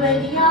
सवरिया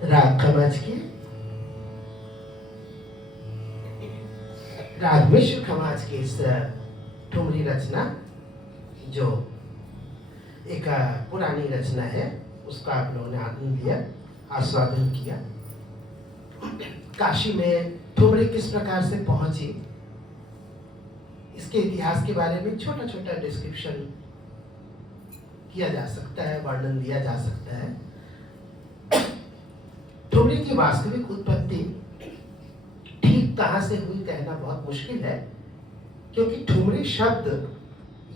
राग खमाज की राघवेश्वर खमाज की इस ठुमरी रचना जो एक पुरानी रचना है, उसका आप लोगों ने आनंद लिया, आस्वादन किया। काशी में ठुमरी किस प्रकार से पहुंची, इसके इतिहास के बारे में छोटा छोटा डिस्क्रिप्शन किया जा सकता है, वर्णन दिया जा सकता है। ठुमरी की वास्तविक उत्पत्ति ठीक कहां से हुई कहना बहुत मुश्किल है, क्योंकि ठुमरी शब्द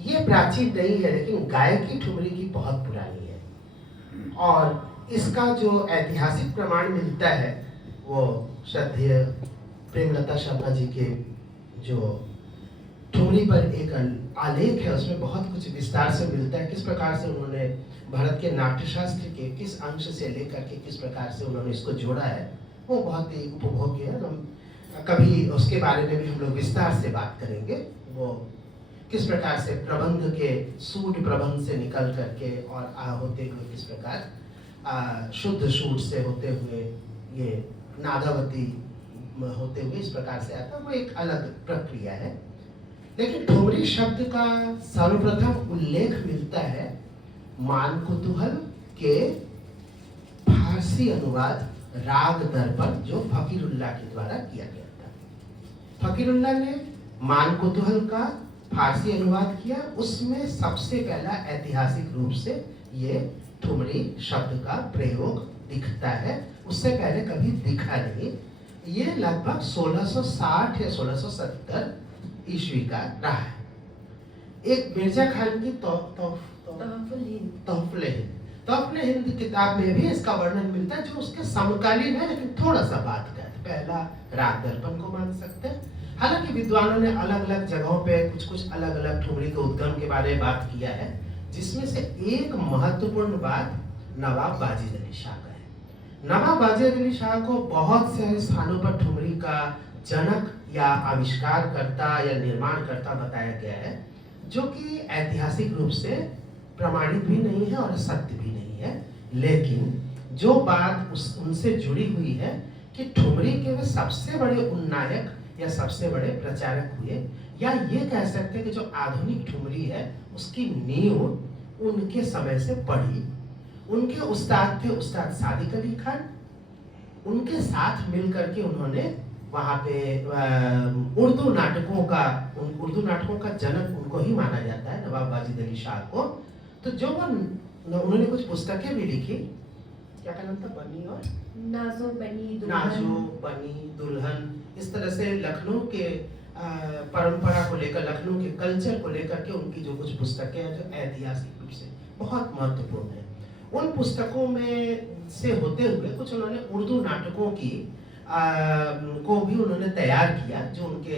ये प्राचीन नहीं है, लेकिन गायकी ठुमरी की बहुत पुरानी है। और इसका जो ऐतिहासिक प्रमाण मिलता है वो श्रद्धेय प्रेमलता शर्मा जी के जो ठुमरी पर एक आलेख है, उसमें बहुत कुछ विस्तार से मिलता है। किस प्रकार से उन्होंने भारत के नाट्यशास्त्र के किस अंश से लेकर के किस प्रकार से उन्होंने इसको जोड़ा है, वो बहुत ही उपभोग्य है। हम कभी उसके बारे में भी हम लोग विस्तार से बात करेंगे। वो किस प्रकार से प्रबंध के सूट प्रबंध से निकल करके और होते हुए किस प्रकार शुद्ध सूट से होते हुए ये नादावती होते हुए इस प्रकार से आता है, वो एक अलग प्रक्रिया है। लेकिन ठुमरी शब्द का सर्वप्रथम उल्लेख मिलता है मान कुतूहल के फारसी अनुवाद राग दर्पण, जो फकीरुल्लाह के द्वारा किया गया था। फकीरुल्लाह ने मान कुतूहल का फारसी अनुवाद किया, उसमें सबसे पहला ऐतिहासिक रूप से ये ठुमरी शब्द का प्रयोग दिखता है। उससे पहले कभी दिखा नहीं। ये लगभग 1660 या 1670 ईस्वी का रहा है। एक मिर्जा खान की तोहफे हिंद किताब में भी इसका वर्णन मिलता है, जो उसके समकालीन है, लेकिन थोड़ा सा बात का है। पहला राग दर्पण को मान सकते हैं। हालांकि विद्वानों ने अलग अलग जगहों पे कुछ कुछ अलग अलग ठुमरी के उद्गम के बारे में बात किया है, जिसमें से एक महत्वपूर्ण बात नवाब वाजिद अली शाह का है। नवाब वाजिद अली शाह को बहुत सारे स्थानों पर ठुमरी का जनक या आविष्कारकर्ता या निर्माणकर्ता बताया गया है, जो कि ऐतिहासिक रूप से प्रमाणित भी नहीं है और सत्य भी नहीं है। लेकिन जो बात उनसे जुड़ी हुई है कि ठुमरी के वे सबसे बड़े उन्नायक या सबसे बड़े प्रचारक हुए, या ये कह सकते हैं कि जो आधुनिक ठुमरी है उसकी नींव उनके समय से पड़ी। उनके उस्ताद थे उस्ताद सादिक अली खान। उनके साथ मिल करके उन्होंने वहाँ पे उर्दू नाटकों का जनक उनको ही माना जाता है, नवाब वाजिद अली शाह को। तो जो उन्होंने कुछ पुस्तकें भी लिखी, क्या नाम था, बनी और नाजो बनी दुल्हन, इस तरह से लखनऊ के परंपरा को लेकर, लखनऊ के कल्चर को लेकर के उनकी जो कुछ पुस्तकें हैं जो ऐतिहासिक रूप से बहुत महत्वपूर्ण है। उन पुस्तकों में से होते हुए कुछ उन्होंने उर्दू नाटकों की को भी उन्होंने तैयार किया, जो उनके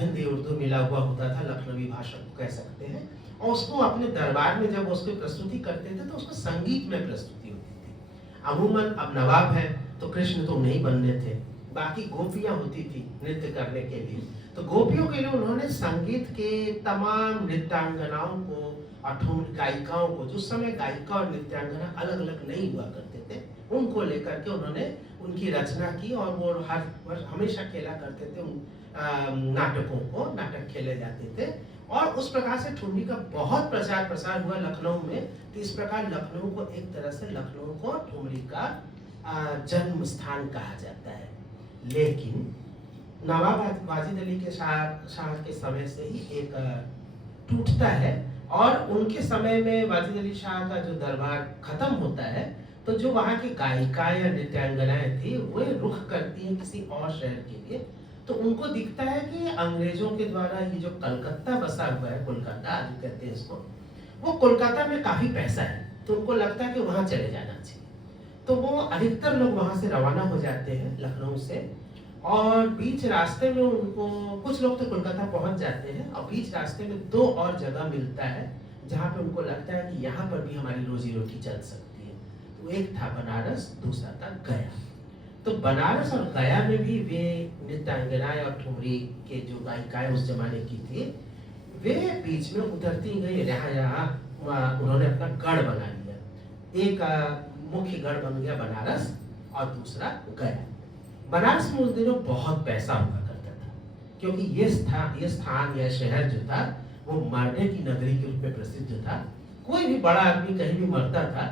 हिंदी उर्दू मिला हुआ होता था, लखनवी भाषा को कह सकते हैं। और उसको अपने दरबार में जब उसकी प्रस्तुति करते थे तो उसको संगीत में प्रस्तुति होती थी। अमूमन अब नवाब है तो कृष्ण तो नहीं बनने थे, बाकी गोपियां होती थी नृत्य करने के लिए। तो गोपियों के लिए उन्होंने संगीत के तमाम नृत्यांगनाओं को और गायिकाओं को, जिस समय गायिका और नृत्यांगना अलग अलग नहीं हुआ करते थे, उनको लेकर के उन्होंने उनकी रचना की। और वो हर वर्ष हमेशा खेला करते थे नाटकों को, नाटक खेले जाते थे। और उस प्रकार से ठुमरी का बहुत प्रचार प्रसार हुआ लखनऊ में। तो इस प्रकार लखनऊ को एक तरह से लखनऊ को ठुमरी का जन्म स्थान कहा जाता है। लेकिन नवाब वाजिद अली के शाह के समय से ही एक टूटता है, और उनके समय में वाजिद अली शाह का जो दरबार खत्म होता है, तो जो वहाँ की गायिका या नृत्यांगनाएं थी वो रुख करती हैं किसी और शहर के लिए। तो उनको दिखता है कि अंग्रेजों के द्वारा ये जो कलकत्ता बसा हुआ है, कोलकाता आदि कहते हैं इसको, वो कोलकाता में काफी पैसा है, तो उनको लगता है कि वहाँ चले जाना चाहिए। तो वो अधिकतर लोग वहाँ से रवाना हो जाते हैं लखनऊ से, और बीच रास्ते में उनको, कुछ लोग तो कोलकाता पहुँच जाते हैं, और बीच रास्ते में दो और जगह मिलता है जहाँ पे उनको लगता है कि यहाँ पर भी हमारी रोजी रोटी चल सकती है। तो एक था बनारस, दूसरा था गया। तो बनारस और गया में भी वे नृत्यांगनाएं और ठुमरी के जो गायिकाएं उस जमाने की थी, वे बीच में उतरती गई। यहाँ उन्होंने अपना गढ़ बना लिया। एक मुख्य गढ़ बन गया बनारस, और दूसरा गया। बनारस में उस दिनों बहुत पैसा हुआ करता था, क्योंकि ये स्थान या शहर जो था वो मरने की नगरी के रूप में प्रसिद्ध था। कोई भी बड़ा आदमी कहीं भी मरता था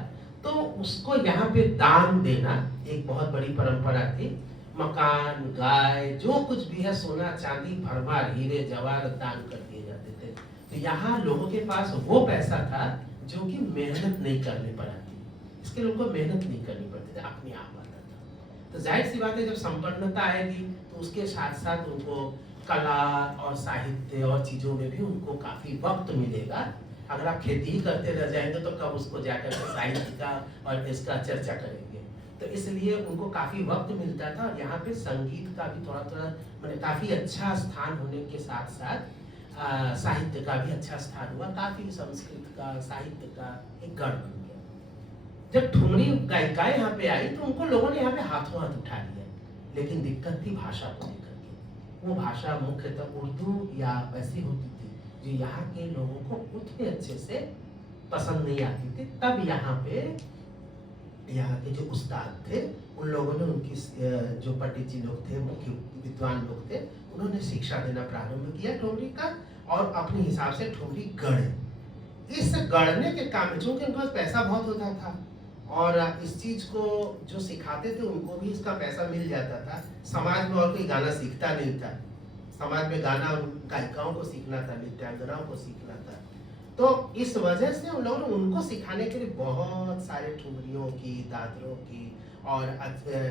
तो उसको यहाँ पे दान देना एक बहुत बड़ी परंपरा थी। मकान, गाय, जो कुछ भी है, सोना चांदी भरमार, हीरे जवाहर दान कर दिए जाते थे। तो यहाँ लोगों के पास वो पैसा था जो कि मेहनत नहीं करने पड़ा थी। इसके लोगों को मेहनत नहीं करनी पड़ती थी, अपने आप आता था। तो जाहिर सी बात है, जब संपन्नता आएगी तो उसके साथ साथ उनको कला और साहित्य और चीजों में भी उनको काफी वक्त मिलेगा। अगर आप खेती ही करते रह जाएंगे तो कब उसको जाकर के साहित्य का और इसका चर्चा करेंगे। तो इसलिए उनको काफी वक्त मिलता था। और यहाँ पे संगीत का भी थोड़ा थोड़ा मैंने काफी अच्छा स्थान होने के साथ साथ साहित्य का भी अच्छा स्थान हुआ। काफी संस्कृत का, साहित्य का एक गढ़ बन गया। जब ठुमरी गायिकाएं यहाँ पे आई तो उनको लोगों ने यहाँ पे हाथों हाथ उठा लिया, लेकिन दिक्कत थी भाषा को लेकर के। वो भाषा मुख्यतः उर्दू या वैसी होती थी जो यहाँ के लोगों को उतने अच्छे से पसंद नहीं आती थी। तब यहाँ पे यहाँ के जो उस्ताद थे उन लोगों ने उनकी जो पंडित जी लोग थे, मुख्य विद्वान लोग थे, उन्होंने शिक्षा देना प्रारंभ किया ठुमरी का, और अपने हिसाब से ठुमरी गढ़े। इस गढ़ने के काम में चूंकि उनके पास पैसा बहुत होता था और इस चीज को जो सिखाते थे उनको भी इसका पैसा मिल जाता था। समाज में और कोई गाना सीखता नहीं था, समाज में गाना गायिकाओं को सीखना था, नृत्यांगनाओं को सीखना था। तो इस वजह से उन लोगों ने उनको सिखाने के लिए बहुत सारे ठुमरियों की, दादरों की और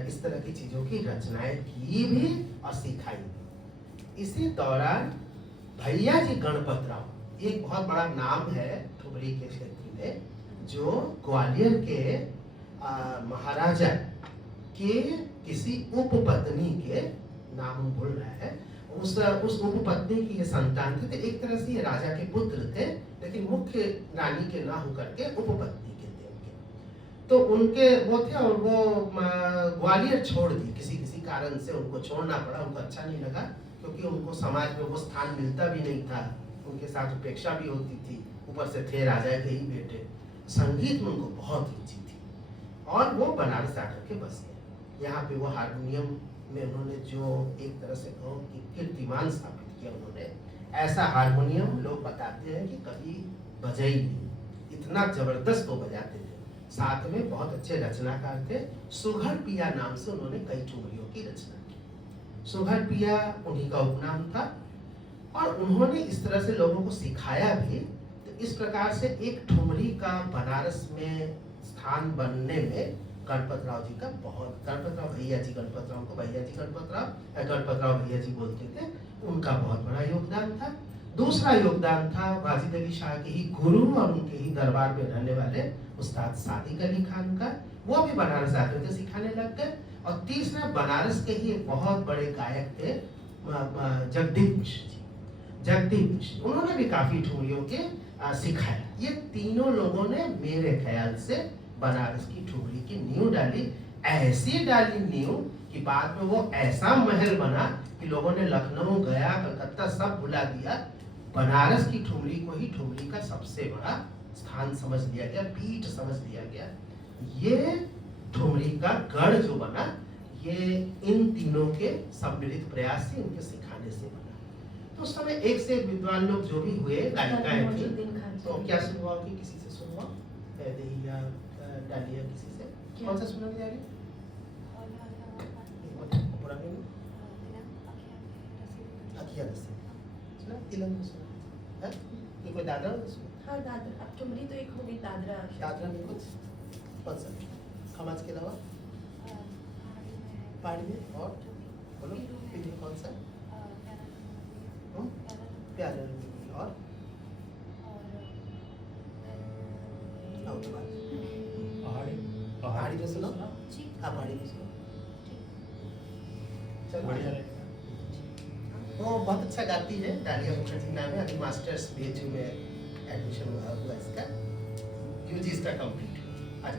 इस तरह की चीजों की रचनाएं की भी और सिखाई भी। इसी दौरान भैया जी गणपत राव एक बहुत बड़ा नाम है ठुमरी के क्षेत्र में, जो ग्वालियर के महाराजा के किसी उपपत्नी के, नाम भूल रहा है, उस उपपत्नी की ये संतान थे। एक तरह से ये राजा के पुत्र थे, लेकिन मुख्य रानी के ना होकर के उपपत्नी के थे उनके। तो उनके वो थे और वो ग्वालियर छोड़ दी, किसी कारण से उनको छोड़ना पड़ा। उनको अच्छा नहीं लगा, क्योंकि उनको समाज में वो स्थान मिलता भी नहीं था, उनके साथ उपेक्षा भी होती थी, ऊपर से थे राजा के ही बेटे। संगीत में उनको बहुत रुचि थी और वो बनारस आकर के बस गए। यहाँ पे वो हारमोनियम में उन्होंने जो एक तरह से कहो कि कीर्तिमान स्थापित किया उन्होंने। ऐसा हारमोनियम लोग बताते हैं कि कभी बजा ही नहीं, इतना जबरदस्त वो बजाते थे। साथ में बहुत अच्छे रचनाकार थे। सुघड़ पिया नाम से उन्होंने कई ठुमरियों की रचना की। सुघड़ पिया उन्हीं का उपनाम था और उन्होंने इस तरह से लोगों को सिखाया भी। तो इस प्रकार से एक ठुमरी का बनारस में स्थान बनने में गणपत राव जी का बहुत, गणपत राव भैया जी, गणपत राव को भैया जी गणपत राव भैया जी बोलते थे, उनका बहुत बड़ा योगदान था। दूसरा योगदान था वाजिद अली शाह के ही गुरु और उनके ही दरबार में रहने वाले उस्ताद सादिक अली खान का। वो भी बनारस आते थे, सिखाने लग गए। और तीसरा बनारस के ही एक बहुत बड़े गायक थे जगदीप मिश्र जी। जगदीप मिश्र, उन्होंने भी काफी ठुमरियों के सिखाया। ये तीनों लोगों ने मेरे ख्याल से बनारस की ठुमरी की नींव डाली। ऐसी डाली नींव कि बाद में वो ऐसा महल बना कि लोगों ने लखनऊ, गया, कलकत्ता सब बुला दिया। बनारस की ठुमरी को ही ठुमरी का सबसे बड़ा स्थान समझ लिया गया, पीठ समझ लिया गया। ये ठुमरी का गढ़ जो बना, ये इन तीनों के सम्मिलित प्रयास से, उनके सिखाने से बना। तो उस समय एक से एक विद्वान लोग जो भी हुए, गायिकाएं थी। तो क्या सुनवा होगी, किसी से सुनवा या डालिया, किसी से कौन सा सुना जा रही? कोई दादरा सुना? हाँ, दादरा। अब ठुमरी तो एक हो गई, दादरा। दादरा में कुछ कौन सा खमाज के अलावा पहाड़ी में और बोलो फिर कौन सा? प्यारे और पहाड़ी में सुनो। हाँ, पहाड़ी में सुनो। चलो बढ़िया रहेगा। वो बहुत अच्छा गाती है, डालिया मुखर्जी नाम है। अभी मास्टर्स बीएचयू में एडमिशन हुआ इसका, यूजी इसका कंप्लीट हुआ।